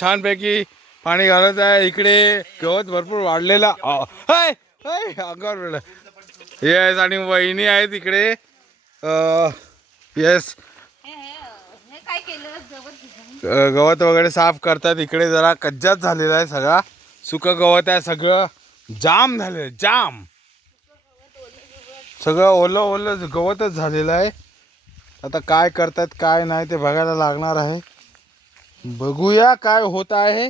छानपैकी पाणी घालत आहे. इकडे गवत भरपूर वाढलेला अंगावर वेळ येस आणि वहिनी आहेत इकडे. येस गवत वगैरे साफ करतात. इकडे जरा कज्जात झालेला आहे, सगळा सुक गवत आहे, सगळं जाम झालेलं जाम, सगळं ओलं ओलं गवतच झालेलं आहे. आता काय करतात काय नाही ते बघायला लागणार आहे. बघूया काय होत आहे.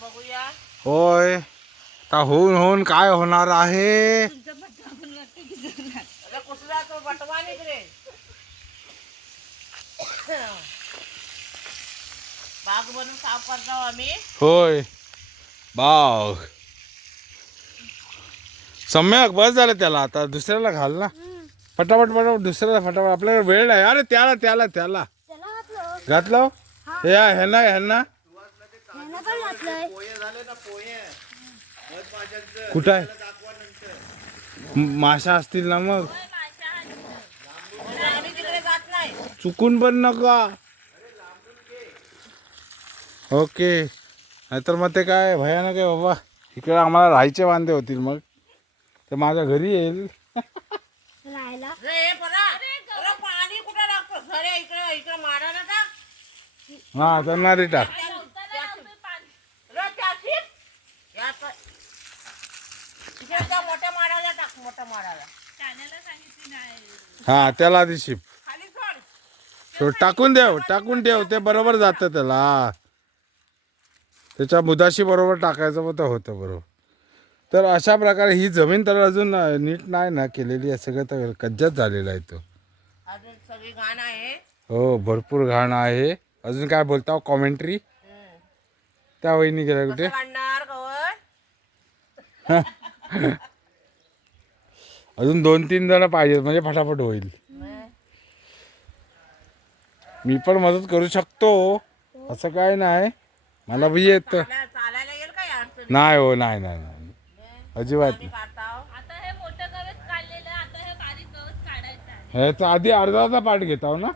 बघूया. होय आता होऊन होऊन काय होणार आहे. बाग बनवून साफ करतो आम्ही. होय बाग सम्यक बस झालं त्याला. आता दुसऱ्याला घाल ना फटाफट फटाफट, दुसऱ्याला फटाफट. आपल्याला वेळ नाही. अरे त्याला त्याला त्याला घातलं. ह्यांना ह्यांना कुठं आहे? माशा असतील ना मग. चुकून पण नका. ओके नाहीतर मग ते काय भयानक आहे बाबा. इकडे आम्हाला राहायचे वांदे होतील मग. ते माझ्या घरी येईल. हा त्यांना रे टाक. हा त्याला आधी शिप टाकून देव टाकून ठेव. ते बरोबर जातं त्याला. त्याच्या मुदाशी बरोबर टाकायचं मग ते होतं बरोबर. तर अशा प्रकारे ही जमीन तर अजून नीट नाही ना केलेली आहे. सगळं तर कज्जात झालेला आहे तो. सगळी घाण आहे. हो भरपूर घाण आहे. अजून काय बोलता कॉमेंट्री? त्या वहिनी गेल्या कुठे? अजून 2-3 जण पाहिजेत म्हणजे फटाफट होईल. मी पण मदत करू शकतो असं काय नाही. मला बी येत नाही. हो नाही नाही नाही अजिबात नाही. ह्याचा आधी अर्धा पार्ट घेताव ना.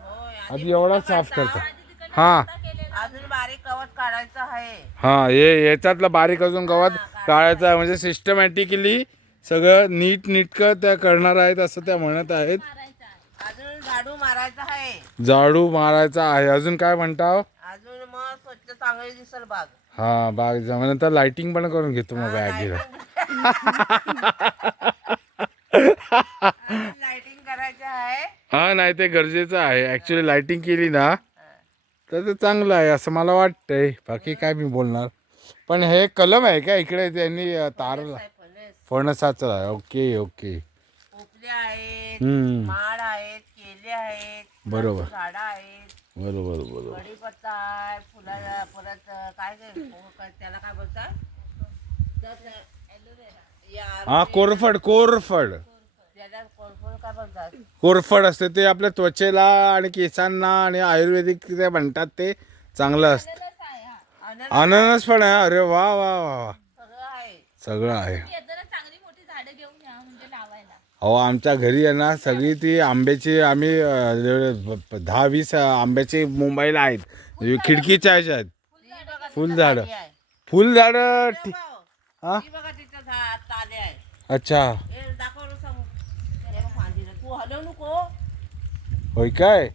आधी एवढा साफ करता. हा अजून बारीक गवत काढायचं आहे. हा याच्यातलं बारीक अजून गवत काढायचं आहे. म्हणजे सिस्टमॅटिकली सगळं नीट नीटकं त्या करणार आहेत असं त्या म्हणत आहेत. अजून झाडू मारायचा आहे. झाडू मारायचा आहे. अजून काय म्हणताव? अजून मग स्वच्छ चांगली दिसल बाग. हा बाग जमानंतर लाइटिंग पण करून घेतो मग बॅगीला. लाइटिंग करायची आहे. हा नाही ते गरजेचं आहे. ऍक्च्युली लाइटिंग केली ना तर ते चांगलं आहे असं मला वाटतंय. बाकी काय मी बोलणार. पण हे कलम आहे का इकडे त्यांनी तार फणसाचं आहे. Okay okay. पोपले आहेत, हम्म माड आहेत, केले आहेत, बरोबर झाडं आहेत, बरोबर बरोबर. कढीपत्ता आहे, फुला परत काय त्याला काय बोलतात? हा कोरफड कोरफड त्याला कोरफड काय बोलतात? कोरफड असते ते आपल्या त्वचेला आणि केसांना आणि आयुर्वेदिक ते म्हणतात ते चांगलं असतं. अननस पण आहे. अरे वा वा वा वा सगळं आहे. हो आमच्या घरी आहे ना सगळी ती आंब्याची आम्ही 10-20 आंब्याची मुंबईला आहेत. खिडकीच्या ह्याच्या आहेत. फुलझाडं फुलझाडं. हा अच्छा तू हलव नको. होय काय?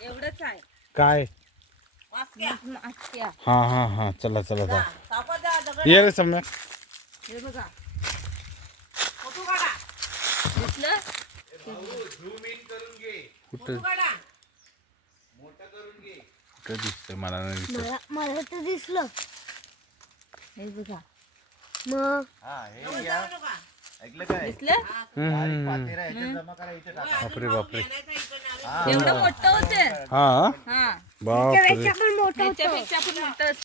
एवढंच आहे काय? हा हा हा चला चला चला ये रे सम्यक. हे बघा फोटो काढा. दिसलं? कुठं कुठं दिसतं मला नाही दिसत. मला तर दिसलं. हे बघा मग बापरे बापरे. एवढं मोठं होतं. हा त्याच्यापेक्षा पण मोठं होतं. त्याच्यापेक्षा पण मोठं